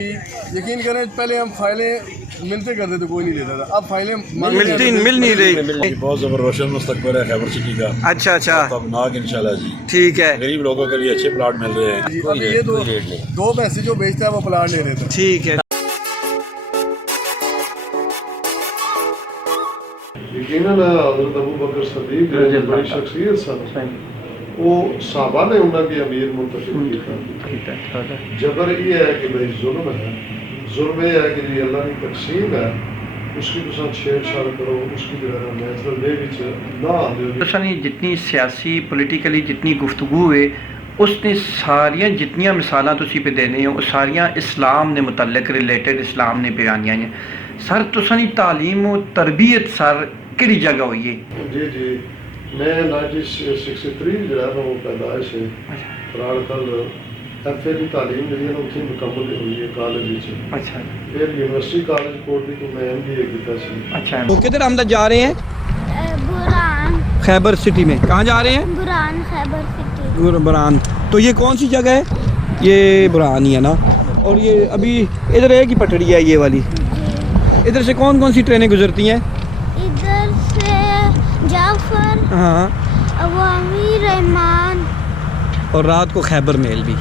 यकीन करें पहले हम फाइलें मिलते करते थे, कोई नहीं देता था। अब फाइलें मिल नहीं रही। बहुत जबर रोशन मुस्तकबिल है खैबर सिटी का। अच्छा अच्छा, तबनाक इंशाल्लाह जी। ठीक है। गरीब लोगों के लिए अच्छे प्लाट मिल रहे हैं। जी, अब ये तो दो पैसे जो बेचता है वो प्लाट ले रहे थे। ठीक है। यकीनन हज़रत अबू बकर सदीक जो बड़ी शख्सियत सन, वो साहबा ने उन्होंने अमीर मुंतखब किया। जबर ये है कि भाई जुल्म है, जुल्म ये है कि जी अल्लाह की तकसीम है, उसकी तुम छेड़छाड़ करो, उसकी जो है महफिल दे विच ना आंदे। जितनी सियासी पोलिटिकली जितनी गुफ्तगू है उसने सारियां जितनियां मिसालां तुसी पे देने हो सारियां इस्लाम ने मुतल्लिक रिलेटेड इस्लाम ने बयानियां हैं। सर तुसां दी तालीम और तरबियत सर किहड़ी जगह हुई है? जी जी, मैं 1963 जो है वो पैदाइश है फराड़कल एफ ए की तालीम जी उत्थे मुकम्मल हुई है कॉलेज में। अच्छा फिर यूनिवर्सिटी कॉलेज कोट की मैं MBA किया। अच्छा, तो किधर हम जा रहे हैं? बुरान खैबर सिटी में। कहाँ जा रहे हैं? बुरान खैबर सिटी। बुरान। तो ये कौन सी जगह है? ये बुरान ही है ना। और ये अभी इधर एक ही पटड़ी है ये वाली। इधर से कौन कौन सी ट्रेनें गुजरती हैं? इधर से जाफर, हाँ, अवामी, रहमान और रात को खैबर मेल भी।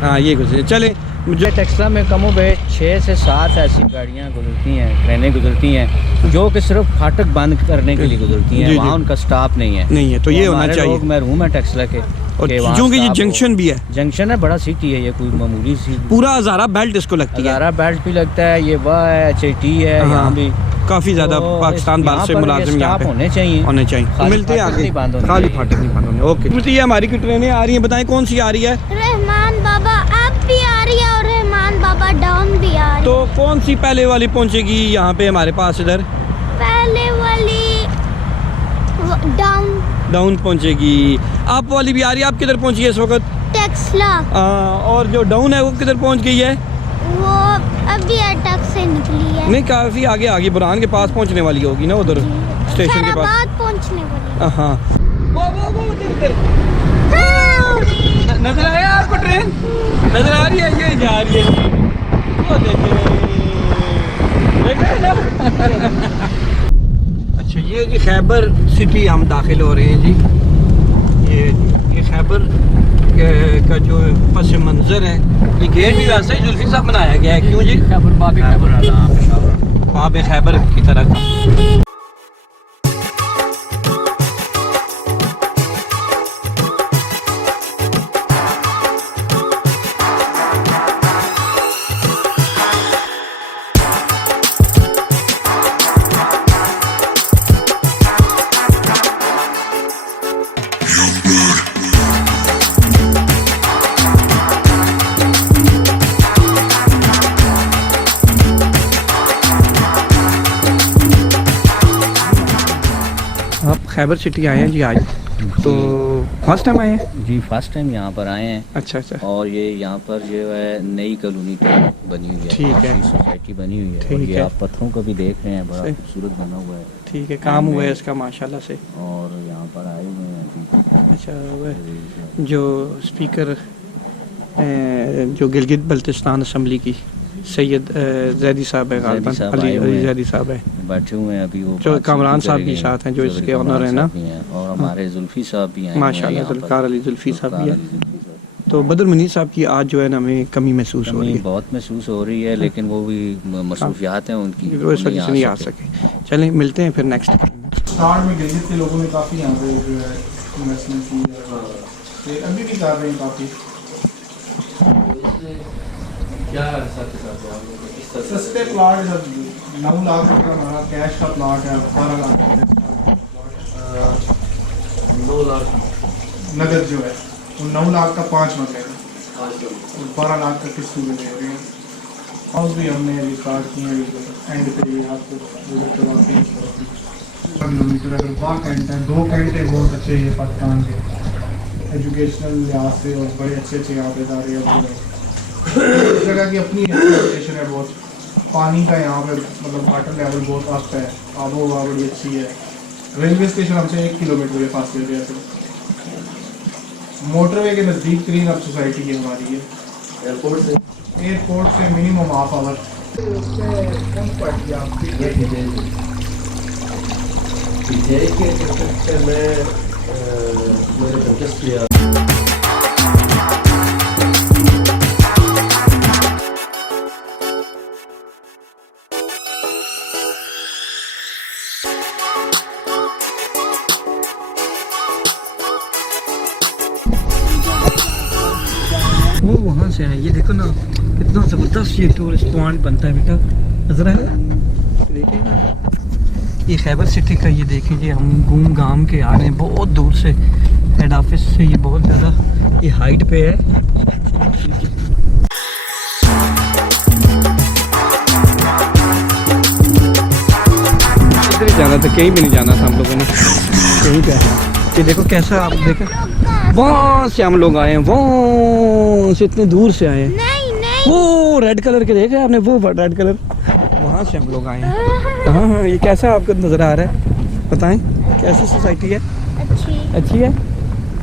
हाँ ये गुजरे। चले मुझे टेक्सला में कमो बेश 6 से 7 ऐसी गाड़ियाँ गुजरती हैं, ट्रेनें गुजरती हैं जो कि सिर्फ फाटक बंद करने के लिए गुजरती हैं। वहाँ उनका स्टाफ नहीं है। तो ये होना चाहिए। लोग महरूम है टेक्सला के। और क्योंकि ये जंक्शन भी है। जंक्शन है, बड़ा सिटी है, ये कोई मामूली सी पूरा हज़ारा बेल्ट इसको लगती है। हज़ारा बेल्ट भी लगता है। ये वह है HIT है, यहाँ भी काफ़ी ज़्यादा पाकिस्तान बाहर से मुलाजिम यहाँ पे होने चाहिए। तो मिलते हैं आगे। खाली फाटक नहीं बंद होने। ओके, ये हमारी की ट्रेनें आ रही हैं, बताएं कौन सी आ रही है? रहमान बाबा अप भी आ रही है और रहमान बाबा डाउन भी आ रही है। तो कौन सी पहले वाली पहुंचेगी यहाँ पे हमारे पास? इधर पहले वाली डाउन पहुंचेगी। आप वाली भी आ रही है। आप किधर पहुंची है इस वक्त? टेक्सला। और जो डाउन है वो किधर पहुंच गई है? वो अभी अटक से निकली है। नहीं, काफ़ी आगे बुरहान के पास पहुंचने वाली होगी ना, उधर स्टेशन के पास पहुंचने वाली। हाँ। नजर आया आपको? ट्रेन नजर आ रही है? ये जा रही है, वो देख रहे हैं ना। अच्छा, ये जी खैबर सिटी हम दाखिल हो रहे हैं जी। ये खैबर का जो पस मंज़र है, ये गेट भी वैसे ही जुल्फी साहब बनाया गया है। क्यों जी? बाब खैबर की तरह का। आप खैबर सिटी आए हैं जी आज? तो फर्स्ट टाइम आए हैं जी? फर्स्ट टाइम यहाँ पर आए हैं। अच्छा अच्छा। और ये यहाँ पर जो है नई कॉलोनी बनी हुई है, ठीक है, सोसाइटी बनी हुई है। और ठीक ये है। आप पत्थरों को भी देख रहे हैं, बड़ा खूबसूरत बना हुआ है। ठीक है, काम हुआ है इसका माशाल्लाह से। और यहाँ पर आए हुए हैं अभी। अच्छा, वह जो स्पीकर जो गिलगित बल्तिस्तान असम्बली की सैयद जैदी साहब है, गालिबन अली जैदी साहब है, बैठे हुए हैं अभी। वो जो कामरान साहब भी साथ हैं, जो इसके ऑनर है ना। और हमारे जुल्फी साहब भी हैं माशाल्लाह, जुल्फ़िकार अली जुल्फी साहब भी है। तो बदर मुनीर साहब की आज जो है ना हमें कमी महसूस हो रही है। बहुत महसूस हो रही है, लेकिन वो भी मसरूफियात हैं उनकी, वो इस वजह से नहीं आ सके। चलें मिलते हैं फिर नेक्स्ट। स्टार्ट में गिलगित के लोगों ने काफ़ी यहाँ पे जो है इन्वेस्टमेंट की है, अभी भी कर रहे हैं काफ़ी। क्या सस्ते प्लाट है, 9 लाख रुपये हमारा कैश का प्लाट है, 12 लाख 9 लाख नगद जो है वो 9 लाख का 5 मरले का और 12 लाख का किस्त में दे रहे हैं। हाउस भी हमने अभी स्टार्ट किए हैं, एंड पे ये आपको विजिट करवाते हैं। किलोमीटर अगर 2 कैंट हैं, 2 कैंटे बहुत अच्छे हैं पाकिस्तान के एजुकेशनल लिहाज से, और बड़े अच्छे यहाँ पे इदारे हैं। इस जगह की अपनी रेपुटेशन है बहुत। पानी का यहाँ पे मतलब वाटर लेवल बहुत अप है, आबो हवा बड़ी अच्छी है। रेलवे स्टेशन हमसे 1 किलोमीटर के फासले पे है। मोटरवे के नज़दीक तरीन अब सोसाइटी की हमारी है। एयरपोर्ट से एयरपोर्ट से मिनिमम हाफ आवर। मैंने कंटेस्ट किया। वो वहाँ से हैं, ये देखो ना कितना ज़बरदस्त ये टूरिस्ट पॉइंट बनता है बेटा, नजर आया देखिए ना। ये खैबर सिटी का ये देखिए, हम घूम घाम के आ रहे हैं बहुत दूर से, हेड ऑफिस से ये बहुत ज़्यादा ये हाइट पे है। इधर ही जाना था, कहीं भी नहीं जाना था हम लोगों ने, कहीं पे। ये देखो कैसा, आप देखो वहाँ से हम लोग आए हैं, वहाँ से इतने दूर से आए हैं। नहीं नहीं वो रेड कलर के देखे आपने, वो रेड कलर, वहाँ से हम लोग आए हैं। हाँ, ये कैसा आपको नज़र आ रहा है, बताएं कैसी सोसाइटी है? अच्छी है,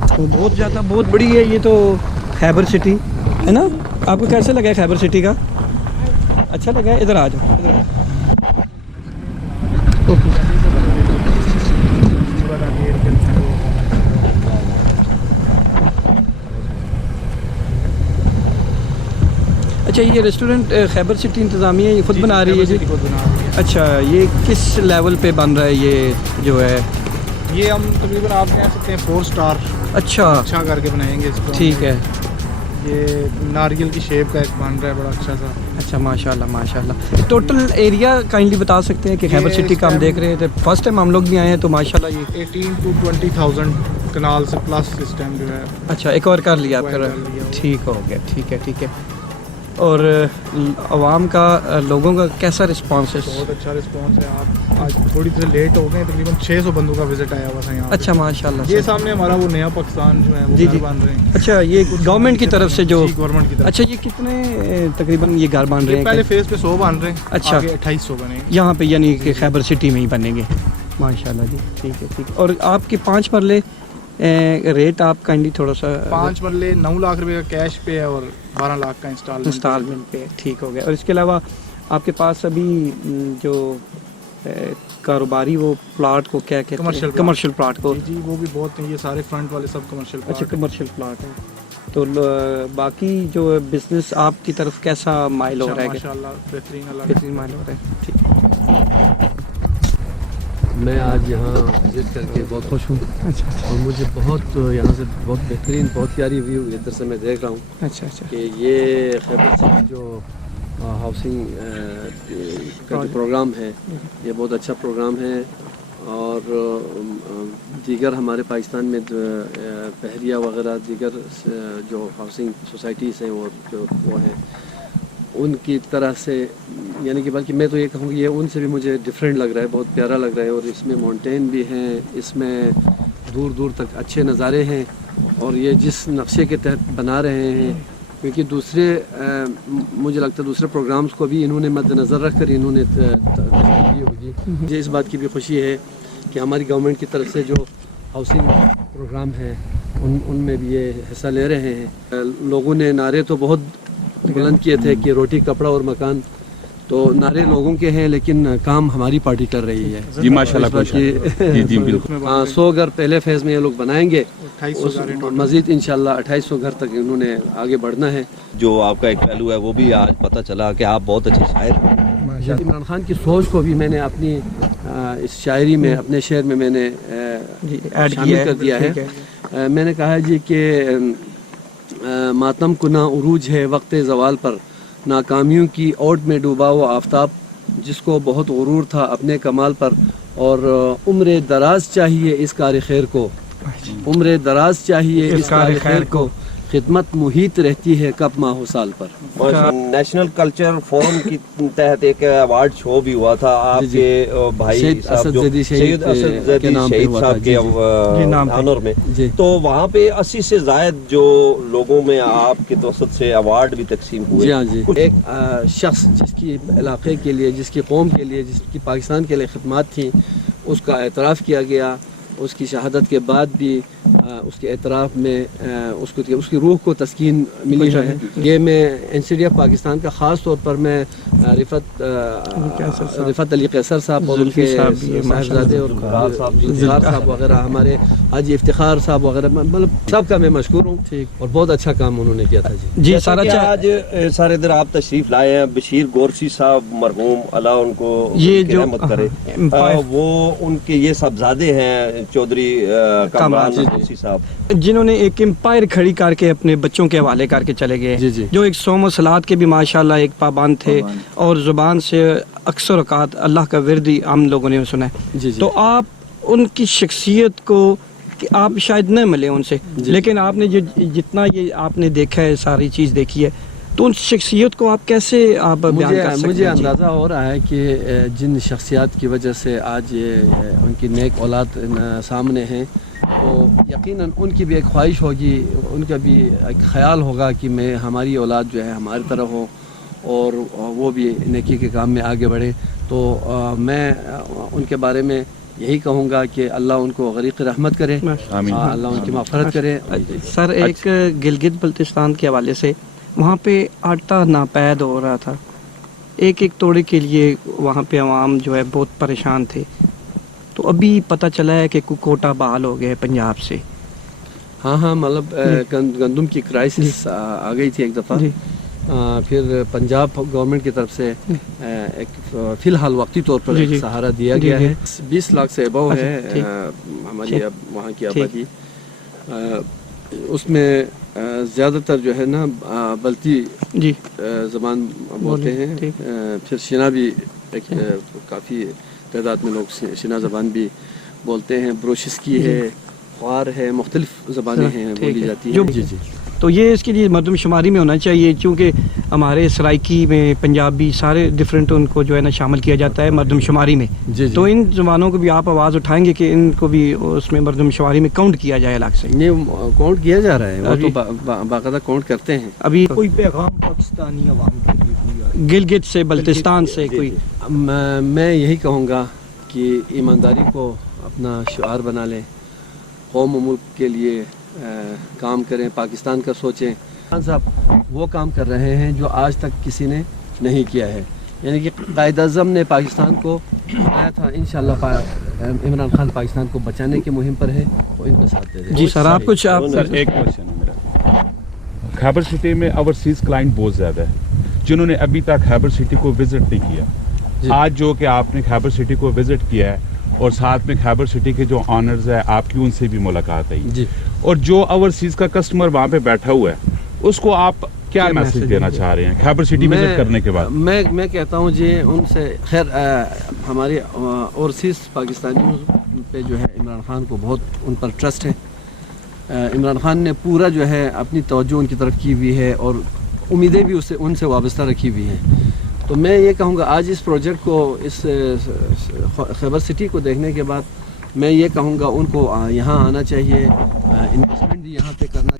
तो बहुत ज़्यादा बहुत बड़ी है ये तो खैबर सिटी है ना। आपको कैसे लगा है खैबर सिटी का? अच्छा लगा है? इधर आ जाओ, इधर आ जाओ। अच्छा, ये रेस्टोरेंट खैबर सिटी इंतज़ामिया ये खुद बना रही है जी? अच्छा, ये किस लेवल पे बन रहा है ये जो है? ये हम तकरीबन आप कह सकते हैं 4 स्टार अच्छा करके बनाएंगे इसको। ठीक है। ये नारियल की शेप का एक बन रहा है बड़ा अच्छा सा। अच्छा, माशाल्लाह माशाल्लाह। टोटल एरिया काइंडली बता सकते हैं कि खैबर सिटी का हम देख रहे थे, फर्स्ट टाइम हम लोग भी आए हैं तो माशाल्लाह ये 18 to 20,000 कनाल से प्लस सिस्टम जो है। अच्छा, एक और कर लिया आपका, ठीक हो गया, ठीक है ठीक है। और आवाम का, लोगों का कैसा रिस्पांस है? बहुत अच्छा रिस्पांस है। आप आज थोड़ी देर लेट हो गए, तकरीबन 600 बंदों का विजिट आया हुआ था यहाँ। अच्छा माशाल्लाह। ये सामने हमारा वो नया पाकिस्तान जो है वो जी घर जी बन रहे हैं। अच्छा, ये गवर्नमेंट की तरफ से जो, गवर्नमेंट की तरफ। अच्छा ये कितने तकरीबन ये घर बन रहे हैं? पहले फेज पे 100 बन रहे हैं, अच्छा, आगे 2800 बने यहाँ पे, यानी कि खैबर सिटी में ही बनेंगे। माशाल्लाह जी, ठीक है ठीक है। और आपके 5 मरले रेट आप काइंडली थोड़ा सा? 5 मरले 9 लाख रुपए का कैश पे है और 12 लाख का इंस्टॉलमेंट पे है, ठीक हो गया। और इसके अलावा आपके पास अभी जो कारोबारी वो प्लाट को क्या कहते हैं? कमर्शियल प्लाट को जी, वो भी बहुत हैं, ये सारे फ्रंट वाले सब कमर्शियल। अच्छा, कमर्शियल प्लाट है। तो बाकी जो बिजनेस आपकी तरफ कैसा माइल हो रहा है? माशाल्लाह बेहतरीन, बेहतरीन माइल हो रहा है, ठीक। मैं आज यहाँ विजिट करके बहुत खुश हूँ। अच्छा, और मुझे बहुत यहाँ से बहुत बेहतरीन, बहुत प्यारी व्यू इधर से मैं देख रहा हूँ। अच्छा अच्छा। कि ये खैबर सिटी जो हाउसिंग का जो प्रोग्राम है, ये बहुत अच्छा प्रोग्राम है। और दीगर हमारे पाकिस्तान में बहरिया वगैरह दीगर जो हाउसिंग सोसाइटीज़ हैं वो हैं, उनकी तरह से, यानी कि बल्कि मैं तो ये कहूँ कि ये उनसे भी मुझे डिफरेंट लग रहा है, बहुत प्यारा लग रहा है। और इसमें माउंटेन भी हैं, इसमें दूर दूर तक अच्छे नज़ारे हैं। और ये जिस नक्शे के तहत बना रहे हैं, क्योंकि दूसरे मुझे लगता है दूसरे प्रोग्राम्स को भी इन्होंने मद्देनज़र रख कर इन्होंने की होगी। मुझे इस बात की भी खुशी है कि हमारी गवर्नमेंट की तरफ से जो हाउसिंग प्रोग्राम है उनमें भी ये हिस्सा ले रहे हैं। लोगों ने नारे तो बहुत बुलंद किए थे कि रोटी कपड़ा और मकान, तो नारे लोगों के हैं लेकिन काम हमारी पार्टी कर रही है जी माशाल्लाह। जी जी बिल्कुल। 100 घर पहले फेज़ में ये लोग बनाएंगे, मज़ीद इंशाल्लाह 2800 घर तक इन्होंने आगे बढ़ना है। जो आपका एक पहलू है वो भी आज पता चला कि आप बहुत अच्छे शायर हैं। इमरान खान की सोच को भी मैंने अपनी इस शायरी में, अपने शेर में मैंने शामिल कर दिया है। मैंने कहा जी कि मातम कुना उरूज है वक्त ज़वाल पर, नाकामियों की ओट में डूबा वो आफताब, जिसको बहुत गुरूर था अपने कमाल पर। और उम्र दराज चाहिए इस कार खैर को, उम्र दराज चाहिए इस कार खैर को, खिदमत मुहित रहती है कब माहो साल पर। नेशनल कल्चर फोरम की तहत एक अवार्ड शो भी हुआ था आपके भाई सैयद असद ज़ैदी शहीद साहब के ऑनर में, तो वहाँ पे 80 से ज़ायद जो लोगों में आपके तवसत से अवार्ड भी तकसीम हुए। जी हाँ जी। एक शख्स जिसकी इलाके के लिए, जिसकी कौम के लिए, जिसकी पाकिस्तान के लिए खिदमत थी, उसका एतराफ़ किया गया। उसकी शहादत के बाद भी उसके एतराफ़ में उसकी रूह को तस्कीन मिली है। ये मैं NCD पाकिस्तान का ख़ास तौर पर मैं रिफ़त अली कैसर साहब और उनके साहबजादे और जुल्फ़िकार साहब वगैरह, हमारे हाजी इफ्तिखार साहब वगैरह, मतलब सब का मैं मशकूर हूँ और बहुत अच्छा काम उन्होंने किया था जी। सारा आज सारे इधर आप तशरीफ लाए हैं, बशीर गोरसी साहब मरहूम, अल्लाह उनको ये जो रहमत करे, वो उनके ये साहबजादे हैं चौधरी कामरान गोरसी साहब, जिन्होंने एक एम्पायर खड़ी करके अपने बच्चों के हवाले करके चले गए, जो एक सोम सलात के भी माशाल्लाह एक पाबंद थे और ज़ुबान से अक्सर औकात अल्लाह का विरदी हम लोगों ने सुना है। तो आप उनकी शख्सियत को कि आप शायद न मिले उनसे, लेकिन आपने जो जितना ये आपने देखा है, सारी चीज़ देखी है, तो उन शख्सियत को आप कैसे आप बयान कर सकते हैं? मुझे अंदाज़ा हो रहा है कि जिन शख्सियात की वजह से आज ये उनकी नेक औलाद सामने हैं, तो यकीनन उनकी भी एक ख्वाहिश होगी, उनका भी एक ख़याल होगा कि मैं हमारी औलाद जो है हमारी तरह हो और वो भी नेकी के काम में आगे बढ़े। तो मैं उनके बारे में यही कहूँगा कि अल्लाह उनको गरीक़ रहमत करे, अल्लाह उनकी माफ़रत करे। सर, एक गिलगित बल्तिस्तान के हवाले से वहाँ पे आटा नापैद हो रहा था, एक एक तोड़े के लिए वहाँ पे अवाम जो है बहुत परेशान थे, तो अभी पता चला है कि कोटा बहाल हो गए पंजाब से। हाँ, मतलब गंदम की क्राइसिस आ गई थी एक दफ़ा, फिर पंजाब गवर्नमेंट की तरफ से एक फ़िलहाल वक्ती तौर पर एक सहारा दिया गया है। 20 लाख से अबव है हमारी अब वहाँ की आबादी, उसमें ज़्यादातर जो है ना बल्ती ज़बान बोलते हैं, फिर शिना भी एक काफ़ी तादाद में लोग शिना ज़बान भी बोलते हैं, ब्रोशिस्की है, ख्वार है, मुख्तलिफ ज़बानें हैं बोली जाती हैं। जी। तो ये इसके लिए मरदमशुमारी में होना चाहिए, क्योंकि हमारे सराइकी में पंजाबी सारे डिफरेंट उनको जो है ना शामिल किया जाता है मरदमशुमारी में। तो इन ज़बानों को भी आप आवाज़ उठाएंगे कि इनको भी उसमें मरदमशुमारी में काउंट किया जाए अलग से? ये काउंट किया जा रहा है, वो तो बाकायदा काउंट करते हैं। अभी कोई पैगाम पाकिस्तानी अवाम के लिए गिलगित से बल्तिस्तान से कोई? मैं यही कहूँगा कि ईमानदारी को अपना शिआर बना लें, कौम मुल्क के लिए काम करें, पाकिस्तान का सोचें। खान साहब वो काम कर रहे हैं जो आज तक किसी ने नहीं किया है, यानी कि कायद-ए-आज़म ने पाकिस्तान को बनाया था, इंशाअल्लाह इमरान खान पाकिस्तान को बचाने की मुहिम पर है, वो इनका साथ दे दें। जी सर, आप कुछ सर, एक क्वेश्चन है मेरा। खैबर सिटी में ओवरसीज़ क्लाइंट बहुत ज़्यादा है जिन्होंने अभी तक खैबर सिटी को विज़िट नहीं किया। आज जो कि आपने खैबर सिटी को विज़िट किया है और साथ में खैबर सिटी के जो ऑनर्स है आपकी उनसे भी मुलाकात है जी, और जो ओवरसीज़ का कस्टमर वहाँ पे बैठा हुआ है उसको आप क्या मैसेज देना चाह रहे हैं खैबर सिटी विजिट करने के बाद? मैं कहता हूँ जी उनसे, खैर हमारे ओवरसीज़ पाकिस्तानियों पे जो है इमरान खान को बहुत उन पर ट्रस्ट है। इमरान खान ने पूरा जो है अपनी तवज्जो उनकी तरफ की हुई है और उम्मीदें भी उससे उनसे वाबस्ता रखी हुई हैं। तो मैं ये कहूँगा आज इस प्रोजेक्ट को, इस खैबर सिटी को देखने के बाद मैं ये कहूँगा उनको यहाँ आना चाहिए, इन्वेस्टमेंट भी यहाँ पे करना।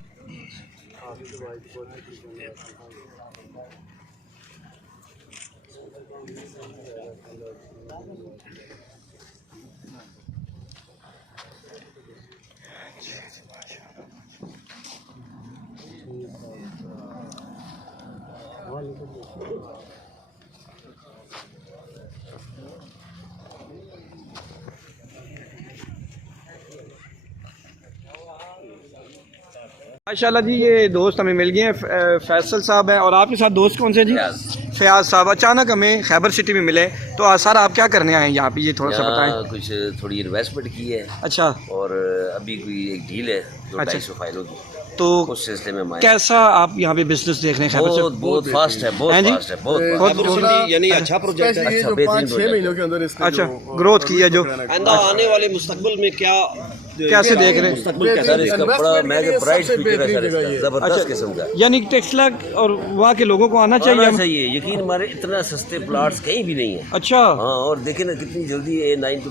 माशाल्लाह जी, ये दोस्त हमें मिल गए हैं, फैसल साहब है, और आपके साथ दोस्त कौन से जी? फयाज साहब। अचानक हमें खैबर सिटी में मिले, तो सर आप क्या करने आए हैं यहाँ पे, ये थोड़ा सा बताएं। कुछ थोड़ी इन्वेस्टमेंट की है। अच्छा। और अभी कोई एक डील है जो 250 फाइलों की, तो उस सिलसिले में कैसा आप यहाँ पे बिजनेस देख रहे हैं? बहुत फास्ट है, बहुत फास्ट है, बहुत यानी अच्छा प्रोजेक्ट है, अच्छा 5-6 महीनों के अंदर इसका अच्छा ग्रोथ की है जो आने वाले मुस्तकबिल में क्या कैसे देख रहे हैं? मुस्तकबिल कैसा है इसका? बड़ा मेगा ब्राइट फ्यूचर है सर इसका, जबरदस्त किस्म का। यानी टेक्सला और वहाँ के लोगों को आना चाहिए। आना चाहिए, यकीन हमारे इतना सस्ते प्लाट्स कहीं भी नहीं है। अच्छा हाँ, और देखें ना कितनी जल्दी A9 तो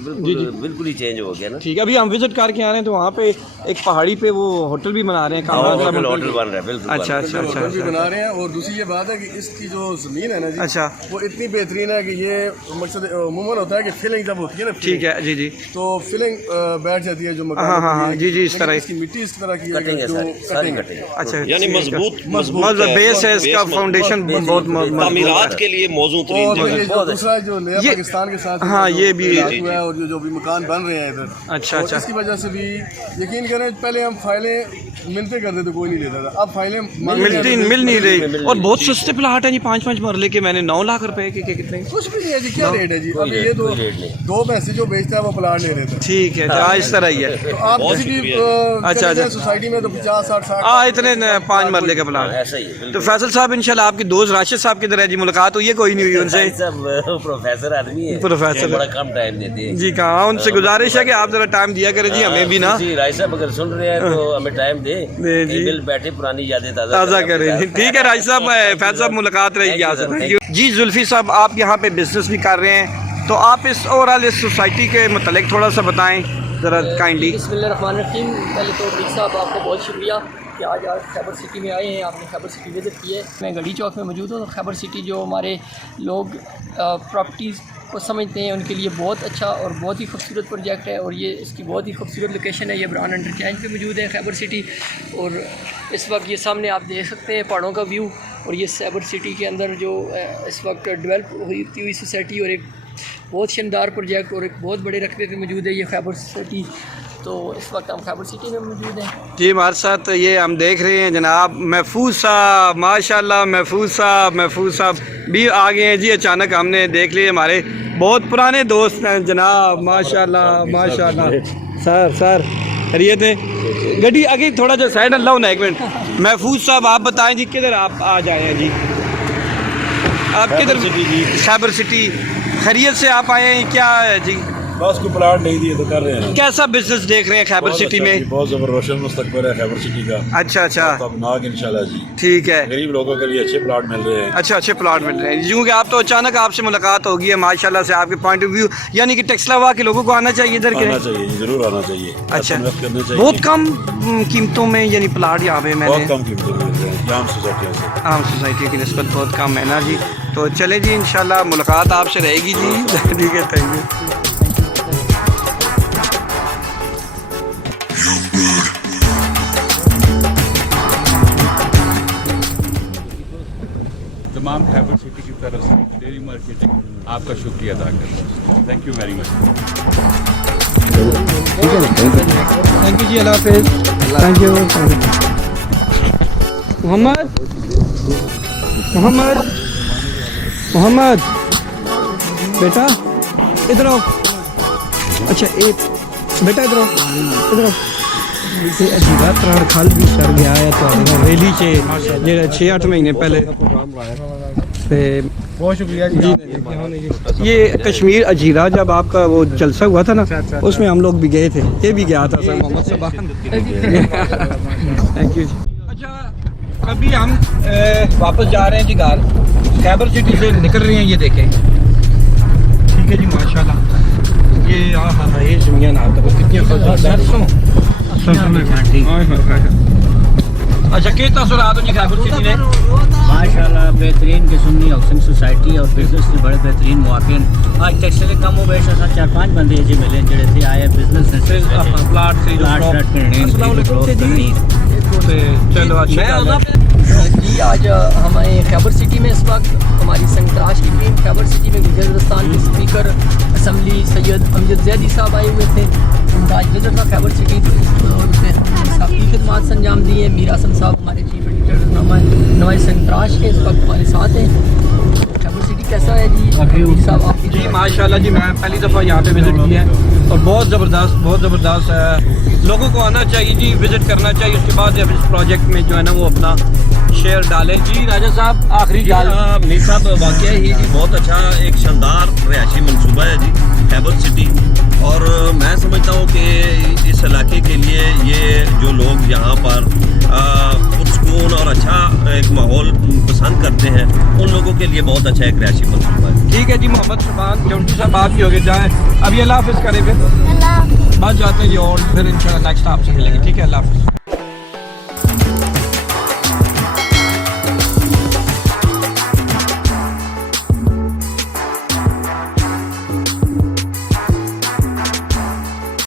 बिल्कुल ही चेंज हो गया ना। ठीक है, अभी हम विजिट करके आ रहे हैं तो वहाँ पे एक पहाड़ी पे वो होटल भी बना रहे हैं, होटल बन रहा है बिल्कुल। अच्छा अच्छा अच्छा भी बना रहे हैं। और दूसरी ये बात है कि इसकी जो जमीन है ना जी, अच्छा, वो इतनी बेहतरीन है कि ये मकसद अमूमन होता है कि फिलिंग जब होती है ना, ठीक है जी जी, तो फिलिंग बैठ जाती है जो मकान हाँ हाँ हाँ जी जी, इस तरह इसकी मिट्टी इस तरह की कटिंग है सारी कटिंग। अच्छा, यानी मजबूत बेस है इसका, फाउंडेशन बहुत तामीरात के लिए मौजूद और ये जो दूसरा जो नया पाकिस्तान के साथ हाँ ये भी हुआ है और जो भी मकान बन रहे हैं इधर, अच्छा अच्छा, इसकी वजह से भी यकीन करें पहले हम फाइलें मिलते करते तो कोई नहीं लेता था, अब फाइलें मिल नहीं रही। और बहुत सस्ते प्लाट है जी, 5-5 मरले के, मैंने 9 लाख रुपए के कितने, कुछ भी नहीं है जी। क्या रेट है जी? अभी ये तो 2 पैसे जो बेचता है वो प्लाट ले रहे थे। ठीक है, हाँ इस तरह ही है। तो आप किसी भी अच्छा अच्छा सोसाइटी में तो 50-60 हाँ इतने 5 मरले का प्लाट ऐसा ही है। तो फैसल साहब इंशाल्लाह आपके दोस्त राशिद साहब किधर है जी? मुलाकात हुई है कोई नहीं हुई उनसे? सब प्रोफेसर आदमी है, प्रोफेसर बड़ा कम टाइम देते हैं जी। कहाँ, उनसे गुजारिश है कि आप जरा टाइम दिया करें जी, हमें भी ना जी। राय साहब अगर सुन रहे हैं तो हमें टाइम दे जी, मिल बैठे पुरानी यादें ताज़ा करें जी। ठीक है राय साहब, फैज साहब मुलाकात रहेगी आपसे जी। जुल्फी साहब आप यहाँ पे बिजनेस भी कर रहे हैं, तो आप इस ओवरऑल इस सोसाइटी के मतलब थोड़ा सा बताएं ज़रा काइंडली। बिस्मिल्लाहिर्रहमानिर्रहीम। पहले तो मीर साहब आपका बहुत शुक्रिया कि आज खैबर सिटी में आए हैं, आपने खैबर सिटी विज़िट की है। मैं गढ़ी चौक में मौजूद हूँ। खैबर सिटी जो हमारे लोग प्रॉपर्टीज़ को समझते हैं उनके लिए बहुत अच्छा और बहुत ही खूबसूरत प्रोजेक्ट है, और ये इसकी बहुत ही खूबसूरत लोकेशन है। ये ब्राउन इंटरचेंज पे मौजूद है खैबर सिटी, और इस वक्त ये सामने आप देख सकते हैं पहाड़ों का व्यू, और ये खैबर सिटी के अंदर जो इस वक्त डेवलप होती हुई सोसाइटी और एक बहुत शानदार प्रोजेक्ट और एक बहुत बड़े रकबे पे मौजूद है ये खैबर सिटी। तो इस वक्त हम खैबर सिटी में मौजूद हैं जी। हमारे साथ ये हम देख रहे हैं जनाब महफूज साहब, माशाल्लाह महफूज साहब भी आ गए हैं जी। अचानक हमने देख लिए, हमारे बहुत पुराने दोस्त हैं जनाब, माशाल्लाह। सर खैरियत है? गड्डी आगे थोड़ा सा साइड अल्लाह ना, एक मिनट। महफूज साहब आप बताएं जी, किधर आप आ जाए हैं जी? आप किधर? खैबर सिटी। खैरियत से आप आए हैं क्या है जी? बस को प्लाट नहीं दिए तो कर रहे हैं। कैसा बिजनेस देख रहे हैं खैबर सिटी में? बहुत जबरदस्त मुस्तकबिल है खैबर सिटी का। अच्छा खतरनाक इंशाल्लाह जी। ठीक है, गरीब लोगों के लिए अच्छे प्लाट मिल रहे हैं। अच्छा अच्छे प्लाट मिल रहे हैं क्योंकि आप तो अचानक आपसे मुलाकात होगी है माशाल्लाह से, आपके पॉइंट ऑफ व्यू यानी कि टेक्सलावा के लोगों को आना चाहिए इधर के? आना चाहिए, जरूर आना चाहिए। अच्छा, करना चाहिए। बहुत कम कीमतों में यानी प्लाट यहाँ पे मैंने बहुत कम कीमतों में मिल रहे हैं आम सोसाइटी की निस्बत बहुत कम है ना जी। तो चले जी इंशाल्लाह मुलाकात आपसे रहेगी जी। ठीक है, थैंक यू। तमाम खैबर सिटी की तरफ से डेयरी मार्केटिंग आपका शुक्रिया अदा करता हूँ। Thank you very much. Thank you जी, अल्लाह हाफिज़। Thank you. मोहम्मद बेटा इधर आओ। अच्छा एक बेटा इधर आओ। ते अजीबा त्राण खाल भी सर गया है तो रैली चे जेड़ा 6-8 महीने पहले। बहुत शुक्रिया जी। ये कश्मीर अजीरा जब आपका वो जलसा हुआ था ना, उसमें हम लोग भी गए थे, ये भी गया था सर मोहम्मद सबान। थैंक यू जी। अच्छा अभी हम वापस जा रहे हैं जी घर, खैबर सिटी से निकल रहे हैं, ये देखें। ठीक है जी, माशाल्लाह। ये हाँ ये ज़मीन आता है कितनी खूबसूरत। अच्छा क्या तासुरात हैं खैबर सिटी में? माशाल्लाह बेहतरीन किस्म की हाउसिंग सोसाइटी और बिजनेस के बड़े बेहतरीन मौके। आज टेक्सटाइल कम हो बेश 4-5 बंदे जी मिले जड़े थे आए बिजनेस प्लाट से चलो अच्छा जी। आज हमारे खैबर सिटी में इस वक्त हमारी संतराश की टीम खैबर सिटी में गुजरात के स्पीकर असम्बली सैयद अमजद जैदी साहब आए हुए थे, उनका आज विजिट था खैबर सिटी, तो इस दौर से काफ़ी खिदमात अंजाम दी है। मीर हसन साहब हमारे चीफ एडिटर नवाज संतराश के इस वक्त हमारे साथ हैं। खैबर सिटी कैसा है जी साहब आपकी? जी माशाल्लाह जी, मैं पहली दफ़ा यहाँ पे विज़िट किया है और बहुत ज़बरदस्त है। लोगों को आना चाहिए जी, विज़िट करना चाहिए, उसके बाद जब इस प्रोजेक्ट में जो है ना वो अपना शेयर डालें जी। राजा साहब आखिरी मीर साहब वाकई ही जी बहुत अच्छा एक शानदार रिहायशी मनसूबा है जी खैबर सिटी। اور میں سمجھتا ہوں کہ اس علاقے کے لیے یہ جو لوگ یہاں پر پرسکون اور اچھا ایک ماحول پسند کرتے ہیں ان لوگوں کے لیے بہت اچھا ایک رہائشی منصوبہ ہے. ٹھیک ہے جی محمد شبان چونٹی صاحب آپ بھی ہو گئے جائیں ابھی اللہ حافظ کریں پھر اللہ بات جاتے ہیں جی اور پھر انشاءاللہ نیکسٹ آپ سے ملیں گے ٹھیک ہے اللہ حافظ.